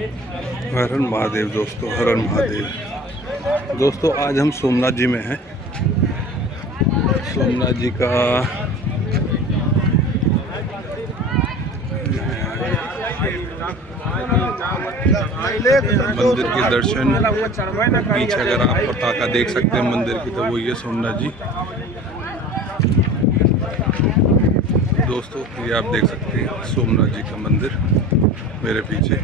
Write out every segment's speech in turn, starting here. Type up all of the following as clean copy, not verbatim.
हर हर महादेव दोस्तों, हर हर महादेव दोस्तों। आज हम सोमनाथ जी में हैं। सोमनाथ जी का मंदिर के दर्शन पीछे अगर आप पताका देख सकते हैं मंदिर की, तो वो ये सोमनाथ जी दोस्तों। ये आप देख सकते हैं सोमनाथ जी का मंदिर मेरे पीछे।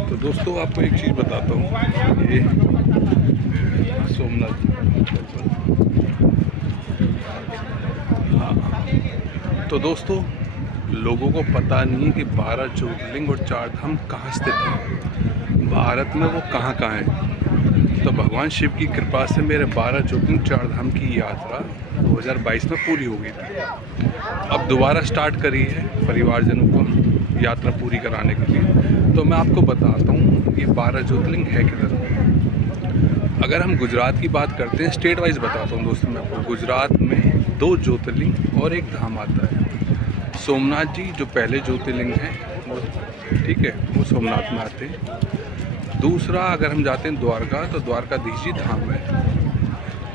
तो दोस्तों आपको एक चीज़ बताता हूँ, ये सोमनाथ हाँ। तो दोस्तों लोगों को पता नहीं है कि 12 ज्योतिर्लिंग और 4 धाम कहाँ स्थित हैं, भारत में वो कहाँ कहाँ हैं। तो भगवान शिव की कृपा से मेरे 12 ज्योतिर्लिंग 4 धाम की यात्रा 2022 में पूरी हो गई थी। अब दोबारा स्टार्ट करी है परिवारजनों को यात्रा पूरी कराने के लिए। तो मैं आपको बताता हूँ ये 12 ज्योतिर्लिंग है किधर। अगर हम गुजरात की बात करते हैं, स्टेट वाइज बताता हूँ दोस्तों मैं आपको। गुजरात में 2 ज्योतिर्लिंग और 1 धाम आता है। सोमनाथ जी जो पहले ज्योतिर्लिंग हैं वो, ठीक है, वो सोमनाथ में आते हैं। दूसरा अगर हम जाते हैं द्वारका, तो द्वारकाधीश जी धाम है,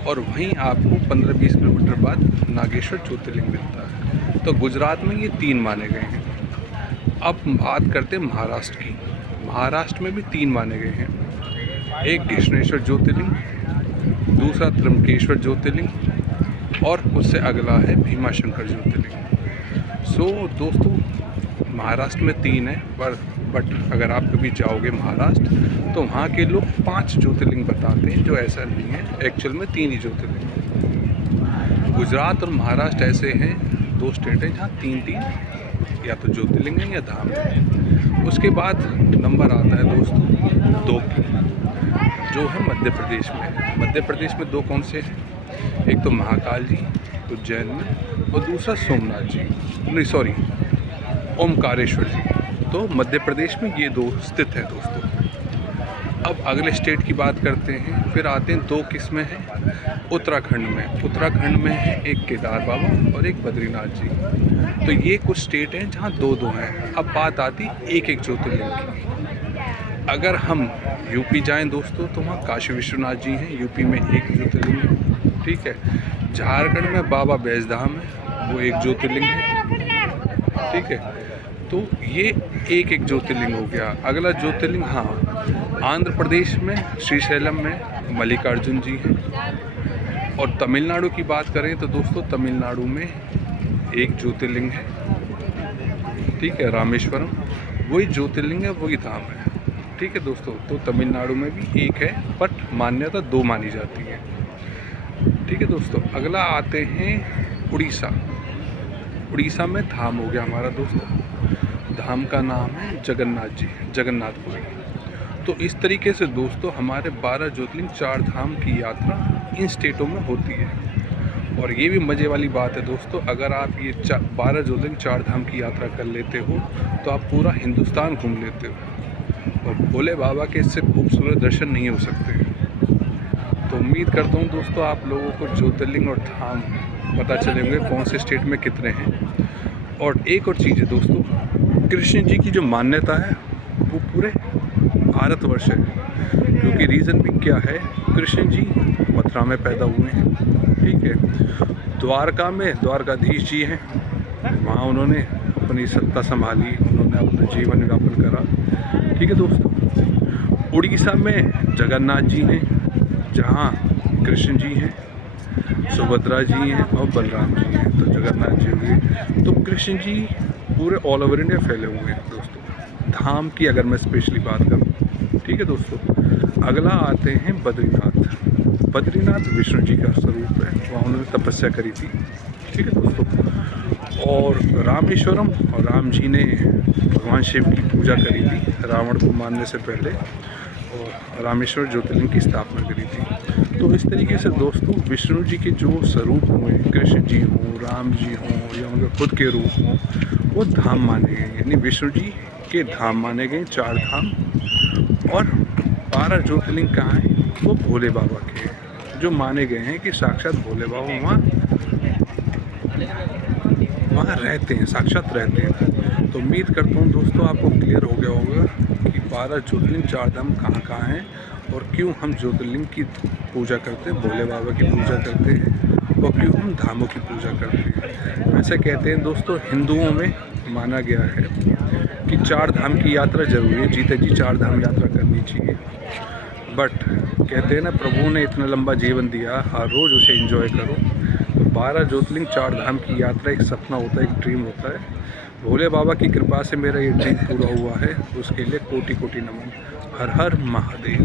और वहीं आपको 15-20 किलोमीटर बाद नागेश्वर ज्योतिर्लिंग मिलता है। तो गुजरात में ये 3 माने गए हैं। अब बात करते हैं महाराष्ट्र की। महाराष्ट्र में भी 3 माने गए हैं। एक कृष्णेश्वर ज्योतिर्लिंग, दूसरा त्र्यंबकेश्वर ज्योतिर्लिंग, और उससे अगला है भीमाशंकर ज्योतिर्लिंग। सो दोस्तों महाराष्ट्र में 3 है, बट अगर आप कभी जाओगे महाराष्ट्र तो वहाँ के लोग 5 ज्योतिर्लिंग बताते हैं, जो ऐसा नहीं है, एक्चुअल में 3 ही ज्योतिर्लिंग। गुजरात और महाराष्ट्र ऐसे हैं 2 स्टेट हैं जहाँ 3 या तो ज्योतिर्लिंग है या धाम है। उसके बाद नंबर आता है दोस्तों 2 की, जो है मध्य प्रदेश में। मध्य प्रदेश में 2 कौन से हैं? एक तो महाकाल जी उज्जैन में, और दूसरा सोमनाथ जी, नहीं सॉरी ओमकारेश्वर जी। तो मध्य प्रदेश में ये 2 स्थित हैं दोस्तों। अब अगले स्टेट की बात करते हैं। फिर आते हैं 2 किस्में हैं उत्तराखंड में। उत्तराखंड में है एक केदार बाबा और एक बद्रीनाथ जी। तो ये कुछ स्टेट हैं जहाँ 2-2 हैं। अब बात आती 1-1 ज्योतिर्लिंग की। अगर हम यूपी जाएं दोस्तों, तो वहाँ काशी विश्वनाथ जी हैं, यूपी में 1 ज्योतिर्लिंग है, ठीक है। झारखंड में बाबा बैजधाम है, वो 1 ज्योतिर्लिंग है, ठीक है। तो ये 1-1 ज्योतिर्लिंग हो गया। अगला ज्योतिर्लिंग हाँ, आंध्र प्रदेश में श्रीशैलम में मल्लिकार्जुन जी हैं। और तमिलनाडु की बात करें तो दोस्तों तमिलनाडु में 1 ज्योतिर्लिंग है, ठीक है, रामेश्वरम। वही ज्योतिर्लिंग है, वही धाम है, ठीक है दोस्तों। तो तमिलनाडु में भी 1 है, बट मान्यता 2 मानी जाती है, ठीक है दोस्तों। अगला आते हैं उड़ीसा। उड़ीसा में धाम हो गया हमारा दोस्तों, धाम का नाम है जगन्नाथ जी, जगन्नाथपुरी। तो इस तरीके से दोस्तों हमारे 12 ज्योतिर्लिंग 4 धाम की यात्रा इन स्टेटों में होती है। और ये भी मज़े वाली बात है दोस्तों, अगर आप ये 12 ज्योतिर्लिंग 4 धाम की यात्रा कर लेते हो तो आप पूरा हिंदुस्तान घूम लेते हो, और भोले बाबा के इससे खूबसूरत दर्शन नहीं हो सकते। तो उम्मीद करता हूँ दोस्तों आप लोगों को ज्योतिर्लिंग और धाम पता चले होंगे कौन से स्टेट में कितने हैं। और एक और चीज़ है दोस्तों, कृष्ण जी की जो मान्यता है वो पूरे भारतवर्ष है। क्योंकि रीज़न भी क्या है, कृष्ण जी मथुरा में पैदा हुए हैं, ठीक है। द्वारका में द्वारकाधीश जी हैं, वहाँ उन्होंने अपनी सत्ता संभाली, उन्होंने अपना जीवन यापन करा, ठीक है दोस्तों। उड़ीसा में जगन्नाथ जी हैं, जहाँ कृष्ण जी हैं, सुभद्रा जी हैं और बलराम जी हैं। तो जगन्नाथ जी हुए। तो कृष्ण जी पूरे ऑल ओवर इंडिया फैले हुए हैं दोस्तों। धाम की अगर मैं स्पेशली बात करूँ, ठीक है दोस्तों। अगला आते हैं बद्रीनाथ। बद्रीनाथ विष्णु जी का स्वरूप है, वहाँ उन्होंने तपस्या करी थी, ठीक है दोस्तों। और रामेश्वरम, और राम जी ने भगवान शिव की पूजा करी थी रावण को मारने से पहले, और रामेश्वर ज्योतिर्लिंग की स्थापना करी थी। तो इस तरीके से दोस्तों विष्णु जी के जो स्वरूप हुए, कृष्ण जी हों, राम जी हों, या उनके खुद के रूप हों, वो धाम माने गए। यानी विष्णु जी के धाम माने गए 4 धाम। और 12 ज्योतिर्लिंग कहाँ हैं? वो भोले बाबा के, जो माने गए हैं कि साक्षात भोले बाबा वहाँ रहते हैं, साक्षात रहते हैं। तो उम्मीद करता हूँ दोस्तों आपको क्लियर हो गया होगा कि 12 ज्योतिर्लिंग 4 धाम कहाँ कहाँ हैं और क्यों हम ज्योतिर्लिंग की पूजा करते हैं, भोले बाबा की पूजा करते हैं और क्यों हम धामों की पूजा करते हैं। वैसे कहते हैं दोस्तों, हिंदुओं में माना गया है कि 4 धाम की यात्रा जरूरी है, जीते जी 4 धाम यात्रा करनी चाहिए। बट कहते हैं ना, प्रभु ने इतना लंबा जीवन दिया, हर रोज़ उसे एंजॉय करो। तो 12 ज्योतिर्लिंग 4 धाम की यात्रा एक सपना होता है, एक ड्रीम होता है। भोले बाबा की कृपा से मेरा ये ड्रीम पूरा हुआ है, उसके लिए कोटि कोटि नमन। हर हर महादेव।